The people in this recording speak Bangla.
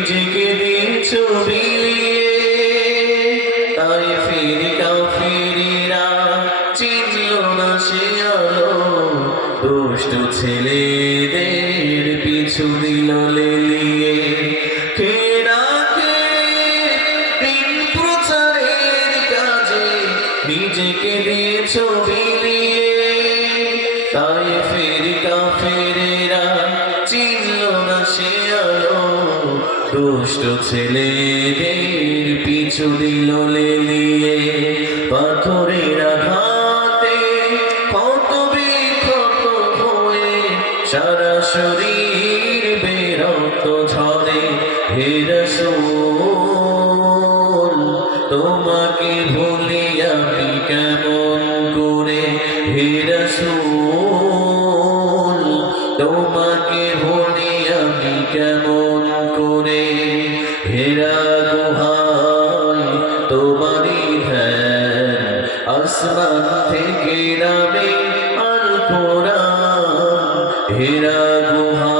নিজেকে দিচ্ছ বিলিয়ে তাই ফিরি কাউ ফিরিরা চিনল না সে আলো, দুষ্ট ছেলেদের পিছু দিল লেলিয়ে। কে কে নিজেকে দিয়েছ বিলিয়ে তাই ফেরি কাফেরেরা চিনল দুষ্ট ছেলেদের পিছু দিল লেলিয়ে। পাথরের আঘাতে কত বিক্ষত হয়ে সারা শরীর বেরত ঝরে হে রাসূল, তোমাকে ভুলি আমি কেমন করে? হে রাসূল আসমান থেকে নামে আল কোরআন হেরা গুহায়